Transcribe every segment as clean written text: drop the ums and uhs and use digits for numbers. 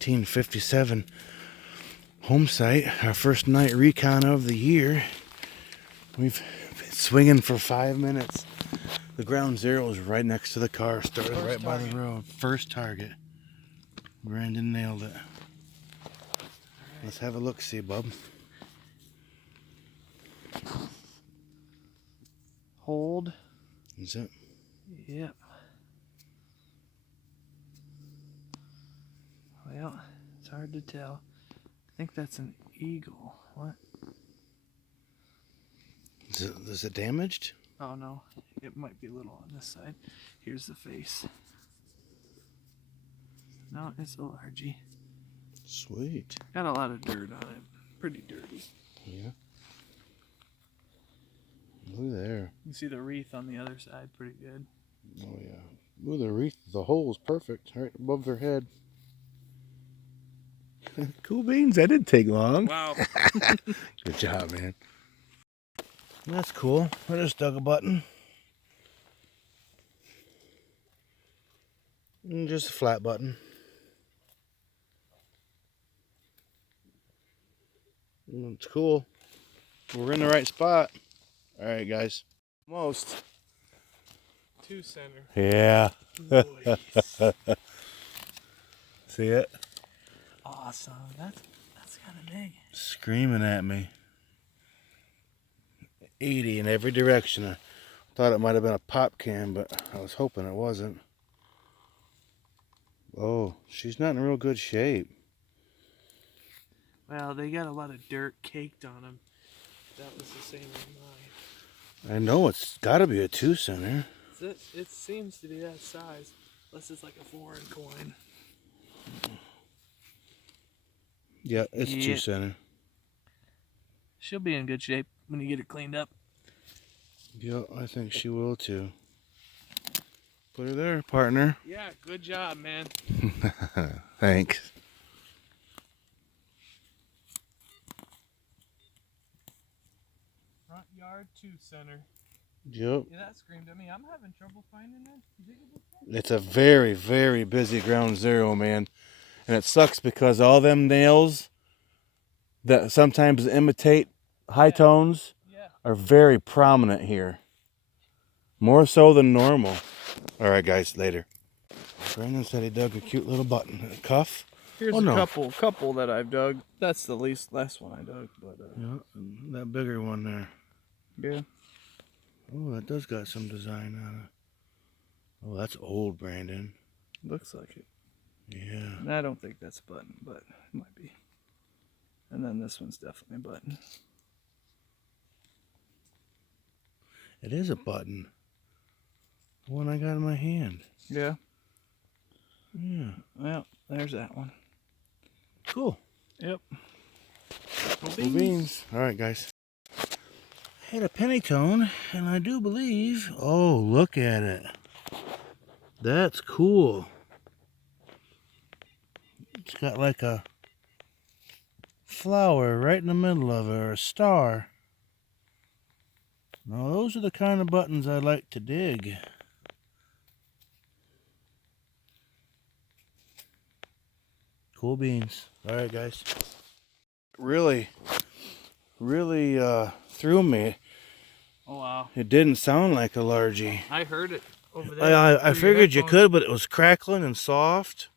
1857 home site. Our first night recon of the year. We've been swinging for 5 minutes. The ground zero is right next to the car, started right by the road. First target. Brandon nailed it. Let's have a look, see, bub. Hold. Is it? Yep. Well, it's hard to tell. I think that's an eagle. What? Is it damaged? Oh no, it might be a little on this side. Here's the face. No, it's a largie. Sweet. Got a lot of dirt on it. Pretty dirty. Yeah. Look there. You see the wreath on the other side, pretty good. Oh yeah. Ooh, the wreath, the hole is perfect, right above their head. Cool beans. That didn't take long. Wow. Good job, man. That's cool. I just dug a button. And just a flat button. It's cool. We're in the right spot. All right, guys. Almost. 2 center. Yeah. Nice. See it? Awesome. That's kind of big. Screaming at me. 80 in every direction. I thought it might have been a pop can, but I was hoping it wasn't. Oh, she's not in real good shape. Well, they got a lot of dirt caked on them. That was the same on mine. I know it's got to be a 2 center. It seems to be that size, unless it's like a foreign coin. Yeah, it's a 2 center. She'll be in good shape when you get it cleaned up. Yeah, I think she will too. Put her there, partner. Yeah, good job, man. Thanks. Front yard 2 center. Yep. Yeah, that screamed at me. I'm having trouble finding that. You think it was It's a very, very busy ground zero, man. And it sucks because all them nails that sometimes imitate high tones are very prominent here. More so than normal. All right, guys, later. Brandon said he dug a cute little button. A cuff? Here's couple that I've dug. That's the last one I dug. But Yeah, and that bigger one there. yeah. Oh, that does got some design on it. Oh, that's old, Brandon. Looks like it. Yeah. And I don't think that's a button, but it might be. And then this one's definitely a button. It is a button. The one I got in my hand. Yeah. Yeah. Well, there's that one. Cool. Yep. Cool beans. All right, guys. I had a penny tone, and I do believe... Oh, look at it. That's cool. It's got like a flower right in the middle of it, or a star. Now, those are the kind of buttons I like to dig. Cool beans. All right, guys. Really threw me. Oh, wow. It didn't sound like a largie. I heard it over there. I figured you could, but it was crackling and soft.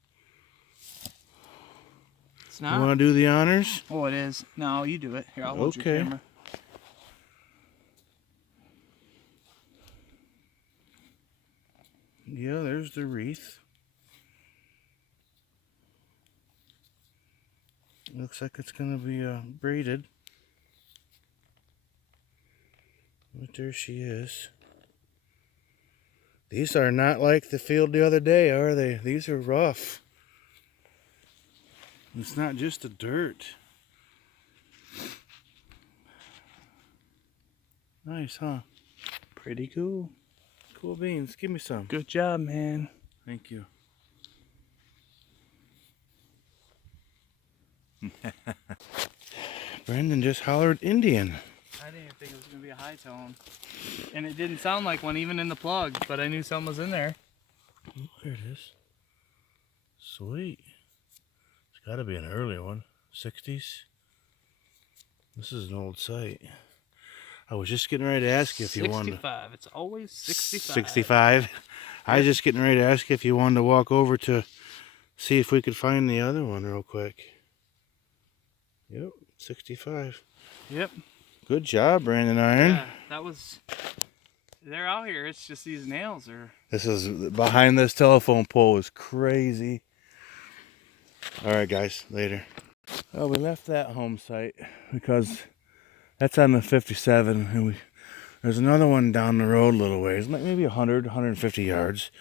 It's not? You want to do the honors? Oh, it is. No, you do it. Here, I'll hold your camera. Yeah, there's the wreath. Looks like it's going to be braided. But there she is. These are not like the field the other day, are they? These are rough. It's not just the dirt. Nice, huh? Pretty cool. Cool beans. Give me some. Good job, man. Thank you. Brandon just hollered Indian. I didn't even think it was going to be a high tone. And it didn't sound like one even in the plug, but I knew something was in there. Oh, there it is. Sweet. Gotta be an earlier one. 60s. This is an old site. I was just getting ready to ask you if you wanted. 65. It's always 65. 65. I was just getting ready to ask you if you wanted to walk over to see if we could find the other one real quick. Yep, 65. Yep. Good job, Brandon Iron. Yeah, that was. They're out here. It's just these nails are. This is behind this telephone pole is crazy. All right, guys, later. Well, we left that home site because that's on the 57, and there's another one down the road a little ways, maybe 100, 150 yards.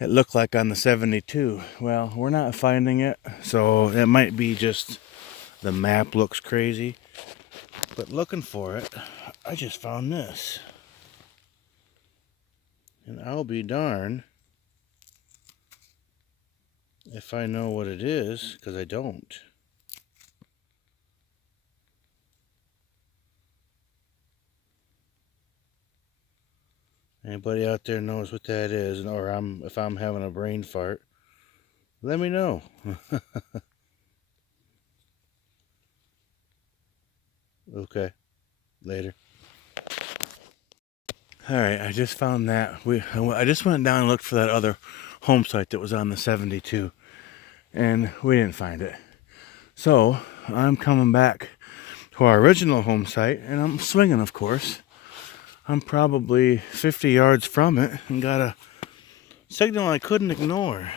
It looked like on the 72. Well, we're not finding it, so it might be just the map looks crazy. But looking for it, I just found this. And I'll be darned if I know what it is, because I don't. Anybody out there knows what that is, or if I'm having a brain fart, let me know. Okay, later. All right, I just found that. I just went down and looked for that other home site that was on the 72, and we didn't find it. So I'm coming back to our original home site, and I'm swinging, of course. I'm probably 50 yards from it and got a signal I couldn't ignore.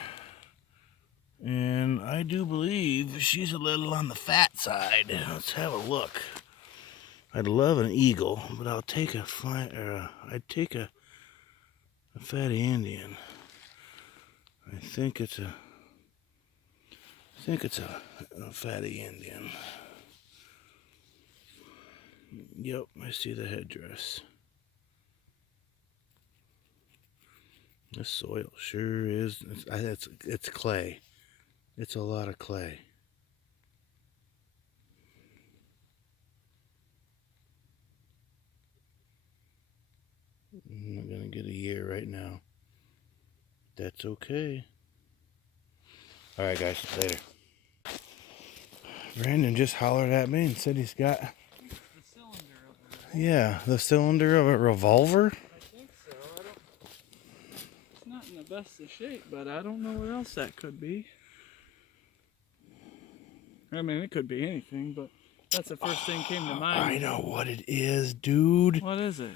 And I do believe she's a little on the fat side. Let's have a look. I'd love an eagle, but I'll take I'd take a fatty Indian. I think it's a fatty Indian. Yep, I see the headdress. This soil sure is, it's clay. It's a lot of clay. I'm not gonna get a year right now. That's okay. All right, guys, later. Brandon just hollered at me and said he's got. The cylinder of it. Yeah, the cylinder of a revolver. I think so. It's not in the best of shape, but I don't know what else that could be. I mean, it could be anything, but that's the first thing came to mind. I know what it is, dude. What is it?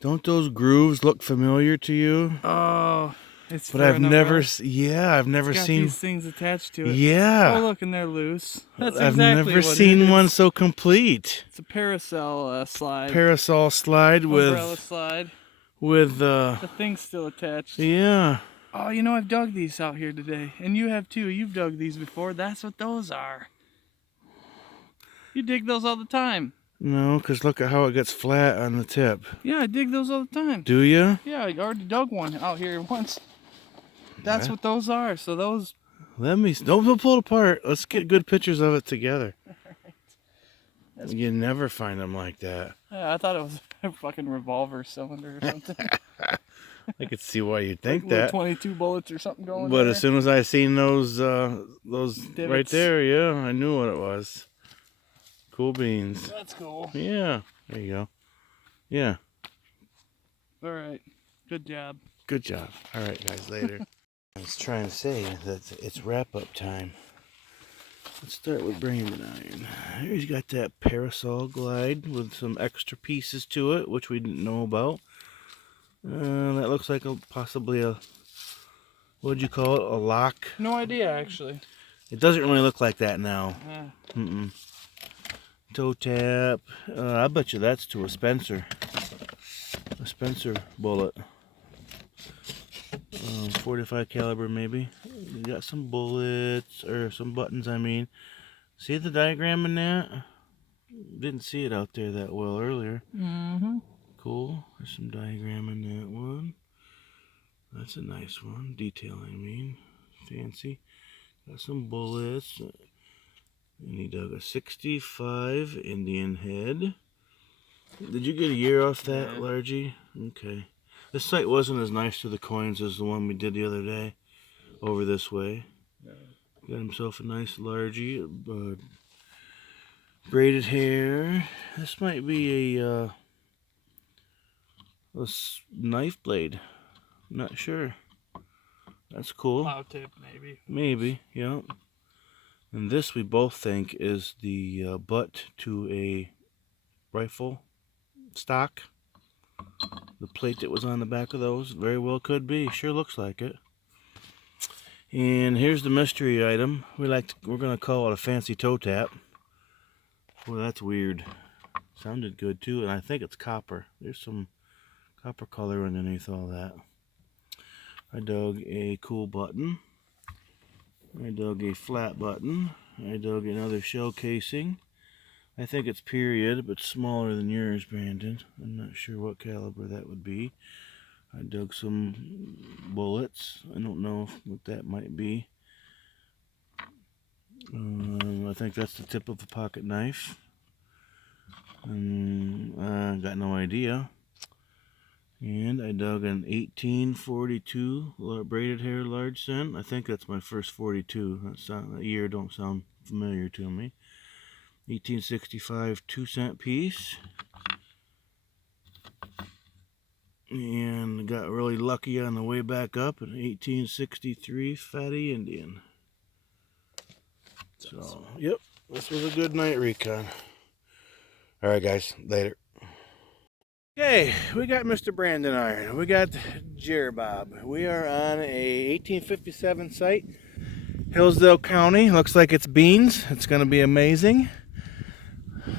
Don't those grooves look familiar to you? Oh, it's. But I've never seen these things attached to it. Yeah. Oh, look, and they're loose. That's I've exactly never what seen it is. one so complete. It's a parasol slide. Parasol slide Umbrella slide. with The thing's still attached. yeah. Oh, you know, I've dug these out here today, and you have too. You've dug these before. That's what those are. You dig those all the time. No, because look at how it gets flat on the tip. Yeah, I dig those all the time. Do you? Yeah, I already dug one out here once. That's what those are. So those. Don't pull it apart. Let's get good pictures of it together. Right. You never find them like that. Yeah, I thought it was a fucking revolver cylinder or something. I could see why you'd think Little that. 22 bullets or something going. But there. as soon as I seen those right Divots. there, yeah, I knew what it was. Cool beans. That's cool. Yeah, there you go. Yeah, All right. Good job. good job. All right, guys, later. I was trying to say that it's wrap-up time. Let's start with Brandon Iron. He's got that parasol glide with some extra pieces to it, which we didn't know about. That looks like possibly a, what'd you call it, a lock? No idea, actually. It doesn't really look like that now. Yeah. Toe tap. I bet you that's to a Spencer bullet. 45 caliber maybe. You got some bullets, or some buttons I mean. See the diagram in that? Didn't see it out there that well earlier. Mm-hmm. Cool. There's some diagram in that one. That's a nice one. Detail I mean. Fancy. Got some bullets. And he dug a 65 Indian head. Did you get a year off that, Yeah. Largy? Okay. This site wasn't as nice to the coins as the one we did the other day over this way. Got himself a nice largie, braided hair. This might be a knife blade. I'm not sure. That's cool. Plow tip, maybe. Maybe, yeah. And this we both think is the butt to a rifle stock. The plate that was on the back of those very well could be. Sure looks like it. And here's the mystery item. We're gonna call it a fancy toe tap. Boy, that's weird. Sounded good too, and I think it's copper. There's some copper color underneath all that. I dug a cool button. I dug a flat button. I dug another shell casing. I think it's period, but smaller than yours, Brandon. I'm not sure what caliber that would be. I dug some bullets. I don't know what that might be. I think that's the tip of a pocket knife. I got no idea. And I dug an 1842 braided hair large cent. I think that's my first 42. That year don't sound familiar to me. 1865 2-cent piece. And got really lucky on the way back up. An 1863 Fatty Indian. So, yep, this was a good night recon. All right, guys, later. Okay, we got Mr. Brandon Iron. We got Jerry Bob. We are on a 1857 site, Hillsdale County. Looks like it's beans. It's going to be amazing.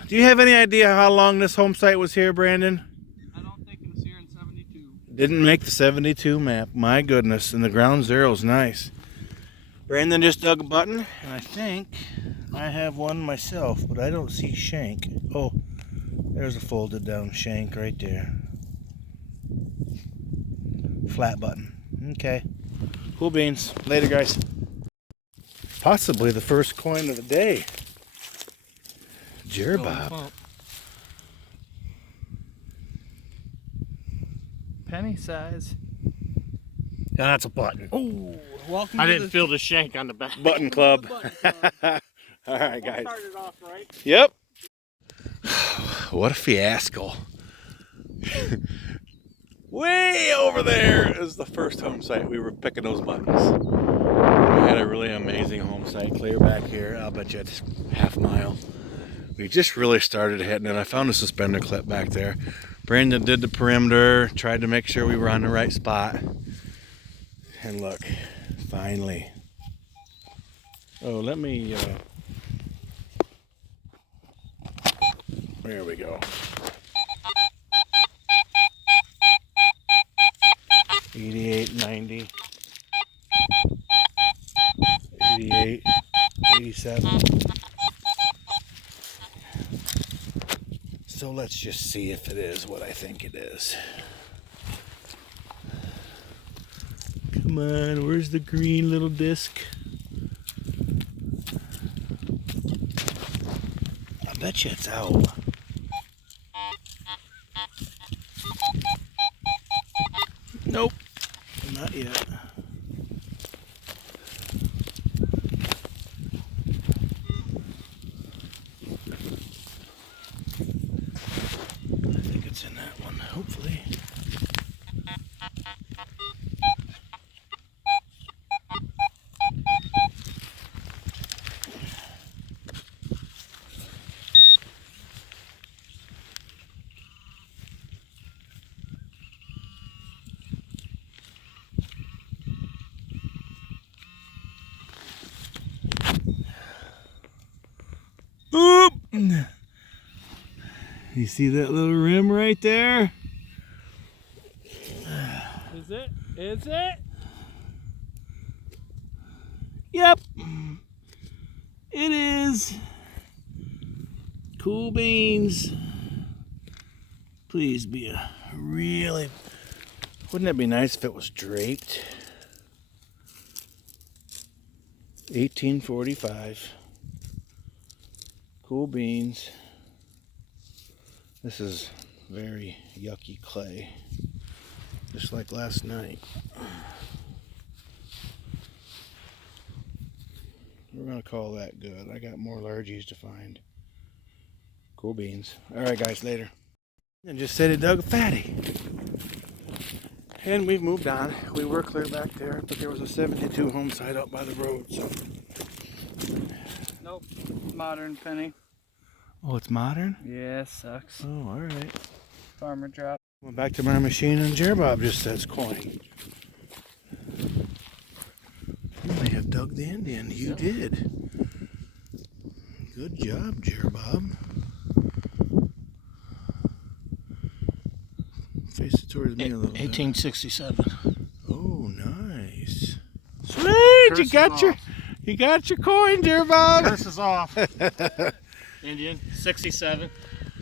Do you have any idea how long this home site was here, Brandon? I don't think it was here in 72. Didn't make the 72 map. My goodness, and the ground zero's nice. Brandon just dug a button, and I think I have one myself, but I don't see shank. Oh, there's a folded down shank right there. Flat button. Okay. Cool beans. Later, guys. Possibly the first coin of the day. Jerry Bob. Penny size. Yeah, that's a button. Oh, welcome I to didn't feel the shank on the back. Button Club. Button Club. All right, guys. Started off right. Yep. What a fiasco. Way over there is the first home site. We were picking those buttons. We had a really amazing home site clear back here. I'll bet you it's half mile. We just really started heading in. I found a suspender clip back there. Brandon did the perimeter, tried to make sure we were on the right spot. And look, finally. Oh, let me, there we go. 88, 90, 88, 87. So let's just see if it is what I think it is. Come on, where's the green little disc? I bet you it's out. Nope, not yet. I think it's in that one, hopefully. Oop! You see that little rim right there? Is it? Is it? Yep. It is. Cool beans. Please be a really... Wouldn't that be nice if it was draped? 1845. Cool beans. This is very yucky clay. Just like last night. We're gonna call that good. I got more largies to find. Cool beans. Alright guys, later. And just said he dug a fatty. And we've moved on. We were clear back there, but there was a 72 home site out by the road, so. Nope. Modern penny. Oh, it's modern? Yeah, sucks. Oh, alright. Farmer drop. Went back to my machine and Jerbob just says coin. You may have dug the Indian. You did. Good job, Jerbob. Face it towards me a little bit. 1867. Oh, nice. Sweet! You got your coin, Jerbob. Curse is off. Indian, 67.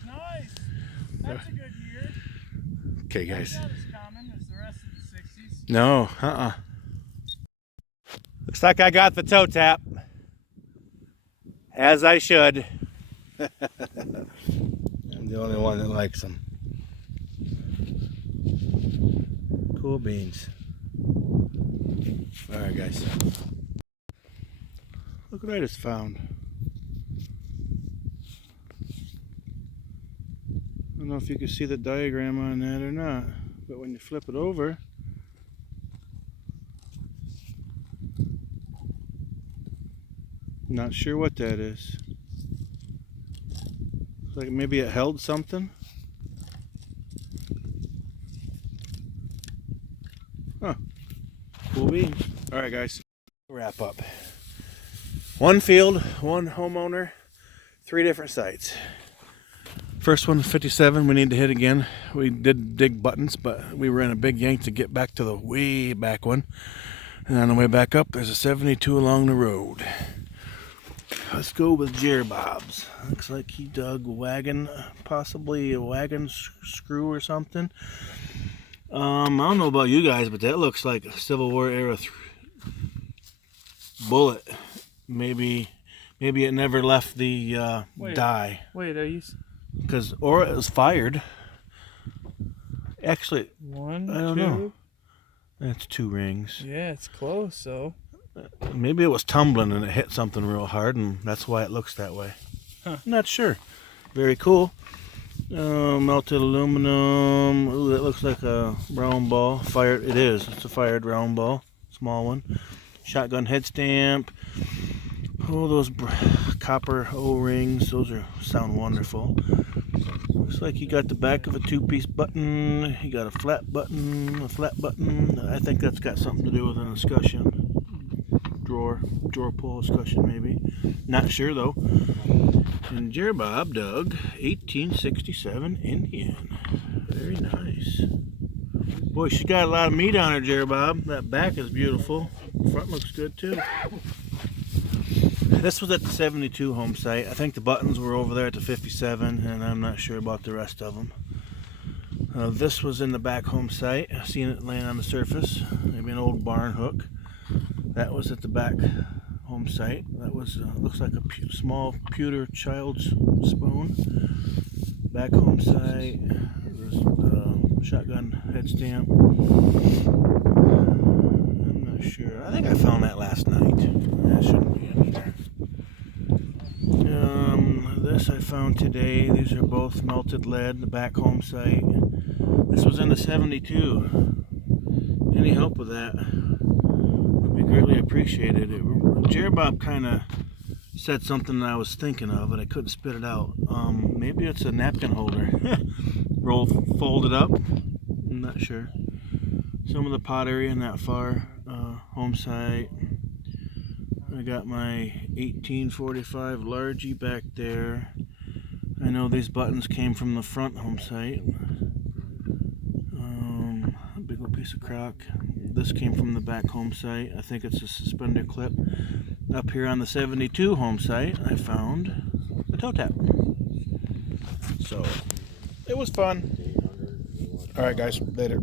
Nice. That's a good year. Okay, guys. Not as common as the rest of the 60s. No, Looks like I got the toe tap. As I should. I'm the only one that likes them. Cool beans. Alright, guys. Look what I just found. I don't know if you can see the diagram on that or not, but when you flip it over, not sure what that is. Looks like maybe it held something. Huh. Cool beans. Alright guys, wrap up. One field, one homeowner, 3 different sites. First one, 57, we need to hit again. We did dig buttons, but we were in a big yank to get back to the way back one. And on the way back up, there's a 72 along the road. Let's go with Jerbob's. Looks like he dug a wagon, possibly a wagon screw or something. I don't know about you guys, but that looks like a Civil War era bullet. Maybe it never left the die. Wait, are you... Or it was fired. Actually, One, I don't two? know. That's 2 rings. Yeah, it's close, so... Maybe it was tumbling and it hit something real hard, and that's why it looks that way. Huh. I'm not sure. Very cool. Melted aluminum. Ooh, that looks like a round ball. Fired. It is. It's a fired round ball. Small one. Shotgun head stamp. Oh, those copper O-rings. Those sound wonderful. Looks like you got the back of a 2-piece button. You got a flat button. I think that's got something to do with an escutcheon. Drawer pull escutcheon maybe. Not sure though. And Jerbob dug 1867 Indian. Very nice. Boy, she's got a lot of meat on her, Jerbob. That back is beautiful. Front looks good too. This was at the 72 home site. I think the buttons were over there at the 57, and I'm not sure about the rest of them. This was in the back home site. I seen it laying on the surface. Maybe an old barn hook. That was at the back home site. That was looks like a small pewter child's spoon. Back home site. There's shotgun head stamp. I'm not sure. I think I found that last night. That shouldn't be in here. This I found today. These are both melted lead. The back home site. This was in the 72. Any help with that would be greatly appreciated. Jerbob kind of said something that I was thinking of, and I couldn't spit it out. Maybe it's a napkin holder. Folded up. I'm not sure. Some of the pottery in that far home site. I got my 1845 largie back there. I know these buttons came from the front home site. A big old piece of crock. This came from the back home site. I think it's a suspender clip. Up here on the 72 home site, I found a toe tap. So, it was fun. Alright guys, later.